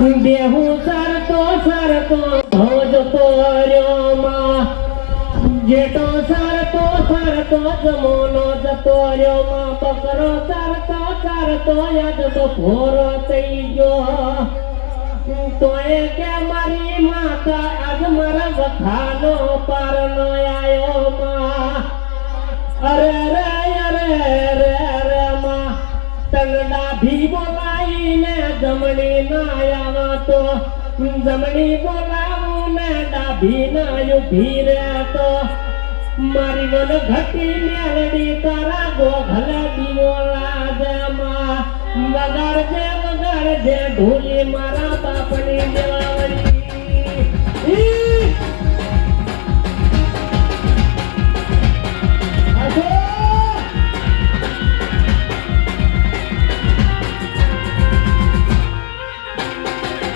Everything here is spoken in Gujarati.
દેહુ સરતો સરતો ભોજતો રહ્યો માં જેટો સરતો સરતો જમોનો જતો રહ્યો માં બકરો સરતો સરતો યાદ તો ભોરો થઈ ગયો તોય કે મારી માતા આજ મારા વખાનો પારનો આયો માં અરે રે અરે રે માં તંગડા ભી બોલાઈને જમણી ના આવા તો જમણી બોલાવું ને ડાભી ના ઉભી રે તો મારી વન ઘટી મેલડી તારા ગોઘલે દીવો લાજે માં વગાડજે ઢોલી મારા